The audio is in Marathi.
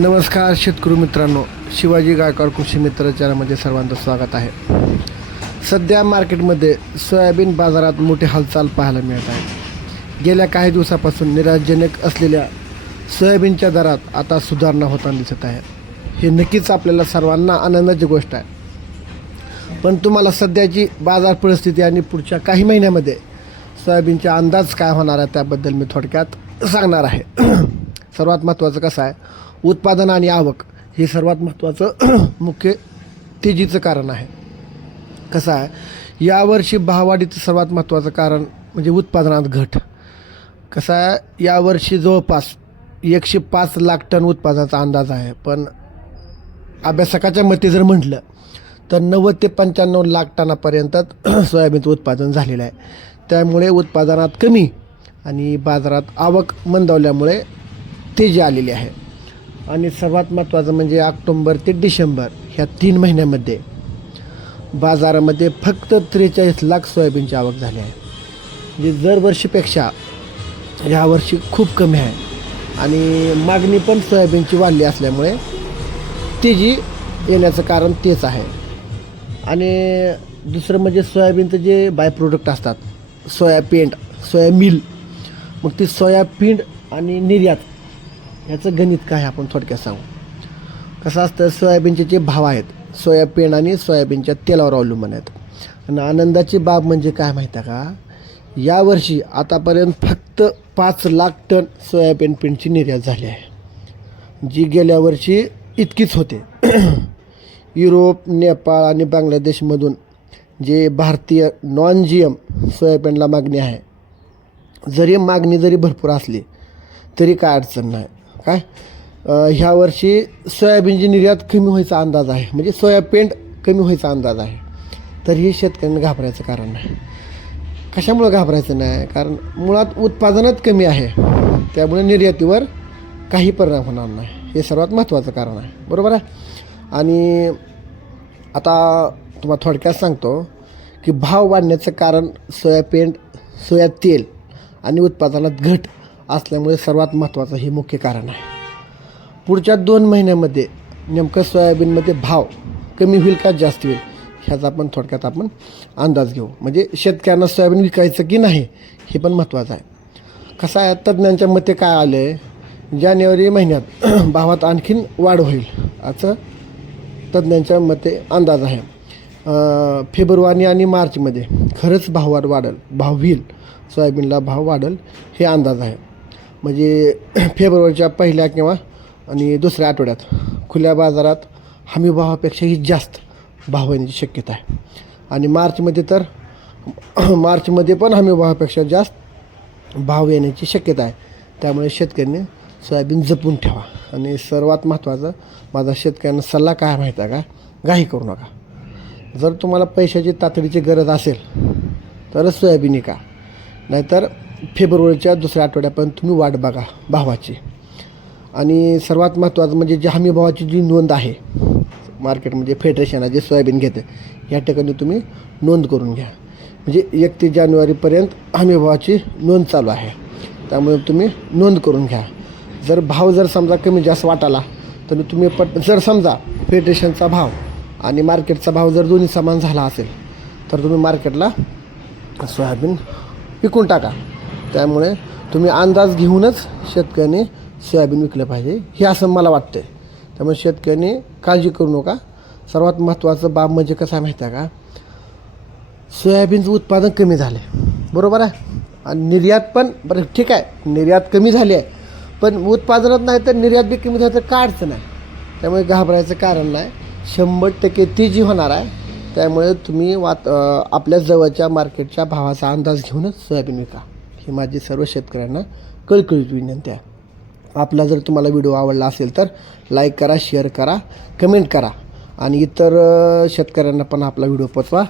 नमस्कार शेतकरी मित्रांनो, शिवाजी गायकवाड कृषी मित्र चॅनलमध्ये सर्वांचं स्वागत आहे. सध्या मार्केटमध्ये सोयाबीन बाजारात मोठी हालचाल पाहायला मिळत आहे. गेल्या काही दिवसापासून निराशाजनक असलेल्या सोयाबीनच्या दरात आता सुधारणा होताना दिसत आहे. हे नक्कीच आपल्याला सर्वांना आनंदाची गोष्ट आहे. पण तुम्हाला सध्याची बाजार परिस्थिती आणि पुढच्या काही महिन्यामध्ये सोयाबीनचा अंदाज काय होणार आहे त्याबद्दल मी थोडक्यात सांगणार आहे. सर्वात महत्त्वाचं कसं आहे, उत्पादन आणि आवक हे सर्वात महत्त्वाचं मुख्य तेजीचं कारण आहे. कसं आहे, यावर्षी भाववाढीचं सर्वात महत्त्वाचं कारण म्हणजे उत्पादनात घट. कसं आहे, यावर्षी जवळपास 105 लाख टन उत्पादनाचा अंदाज आहे. पण अभ्यासकाच्या मते जर म्हटलं तर 90 ते 95 लाख टनापर्यंत सोयाबीनचं उत्पादन झालेलं आहे. त्यामुळे उत्पादनात कमी आणि बाजारात आवक मंदावल्यामुळे तेजी आलेली आहे. आणि सर्वात महत्त्वाचं म्हणजे ऑक्टोंबर ते डिसेंबर ह्या 3 महिन्यामध्ये बाजारामध्ये फक्त 43 लाख सोयाबीनची आवक झाली आहे. म्हणजे दरवर्षीपेक्षा यावर्षी खूप कमी आहे. आणि मागणी पण सोयाबीनची वाढली असल्यामुळे तेजी येण्याचं कारण तेच आहे. आणि दुसरं म्हणजे सोयाबीनचं जे बाय प्रोडक्ट असतात, सोया पेंड, सोया मिल, मग ती सोया पेंड आणि निर्यात ह्याचं गणित काय आपण थोडक्यात सांगू. कसं असतं, सोयाबीनचे जे भाव आहेत सोया पेंड आणि सोयाबीनच्या तेलावर अवलंबून आहेत. आणि आनंदाची बाब म्हणजे काय माहीत आहे का, यावर्षी आतापर्यंत फक्त 5 लाख टन सोयाबीन पेंडची निर्यात झाली आहे, जी गेल्या वर्षी इतकीच होते. युरोप, नेपाळ आणि बांगलादेशमधून जे भारतीय नॉन GM सोयाबीनला मागणी आहे, मागणी जरी भरपूर असली तरी काय अडचण नाही. काय ह्या वर्षी सोयाबीनची निर्यात कमी व्हायचा अंदाज आहे, म्हणजे सोया पेंड कमी व्हायचा अंदाज आहे. तरीही शेतकऱ्यांना घाबरायचं कारण नाही. कशामुळं घाबरायचं नाही, कारण मुळात उत्पादनात कमी आहे, त्यामुळे निर्यातीवर काही परिणाम होणार नाही. हे सर्वात महत्त्वाचं कारण आहे, बरोबर आहे. आणि आता तुम्हाला थोडक्यात सांगतो की भाव वाढण्याचं कारण सोया पेंड, सोया तेल आणि उत्पादनात घट असल्यामुळे सर्वात महत्त्वाचं हे मुख्य कारण आहे. पुढच्या 2 महिन्यामध्ये नेमकं सोयाबीनमध्ये भाव कमी होईल का जास्त होईल ह्याचा आपण थोडक्यात अंदाज घेऊ. म्हणजे शेतकऱ्यांना सोयाबीन विकायचं की नाही हे पण महत्त्वाचं आहे. कसं आहे, तज्ज्ञांच्या मते काय आलं आहे, जानेवारी महिन्यात भावात आणखीन वाढ होईल असं तज्ज्ञांच्या मते अंदाज आहे. फेब्रुवारी आणि मार्चमध्ये खरंच भाव होईल, सोयाबीनला भाव वाढेल हे अंदाज आहे. म्हणजे फेब्रुवारीच्या पहिल्या किंवा आणि दुसऱ्या आठवड्यात खुल्या बाजारात हमी भावापेक्षाही जास्त भाव येण्याची शक्यता आहे. आणि मार्चमध्ये पण हमी भावापेक्षा जास्त भाव येण्याची शक्यता आहे. त्यामुळे शेतकऱ्यांनी सोयाबीन जपून ठेवा. आणि सर्वात महत्त्वाचं माझा शेतकऱ्यांना सल्ला काय माहीत आहे का, घाई करू नका. जर तुम्हाला पैशाची तातडीची गरज असेल तरच सोयाबीन विका, नाहीतर फेब्रुवारीच्या दुसऱ्या आठवड्यापर्यंत तुम्ही वाट बघा भावाची. आणि सर्वात महत्त्वाचं म्हणजे जी हमी भावाची जी नोंद आहे मार्केटमध्ये, फेडरेशन जे सोयाबीन घेते या ठिकाणी तुम्ही नोंद करून घ्या. म्हणजे 31 जानेवारीपर्यंत हमी भावाची नोंद चालू आहे, त्यामुळे तुम्ही नोंद करून घ्या. जर समजा कमी जास्त वाटाला तर तुम्ही जर समजा फेडरेशनचा भाव आणि मार्केटचा भाव जर दोन्ही समान झाला असेल तर तुम्ही मार्केटला सोयाबीन विकून टाका. त्यामुळे तुम्ही अंदाज घेऊनच शेतकऱ्यांनी सोयाबीन विकलं पाहिजे, हे असं मला वाटतं. त्यामुळे शेतकऱ्यांनी काळजी करू नका. सर्वात महत्त्वाचं बाब म्हणजे कसं आहे माहिती आहे का, सोयाबीनचं उत्पादन कमी झालं आहे, बरोबर आहे. आणि निर्यात पण बरं ठीक आहे, निर्यात कमी झाली आहे, पण उत्पादनात नाही तर निर्यात बी कमी झाली तर काय अडचण आहे. त्यामुळे घाबरायचं कारण नाही, 100% तेजी होणार आहे. त्यामुळे तुम्ही आपल्या जवळच्या मार्केटच्या भावाचा अंदाज घेऊनच सोयाबीन विका, ही माझी सर्व शेतकऱ्यांना कळकळीची विनंती आहे. आपला जर तुम्हाला व्हिडिओ आवडला असेल तर लाईक करा, शेअर करा, कमेंट करा आणि इतर शेतकऱ्यांना पण आपला व्हिडिओ पोचवा.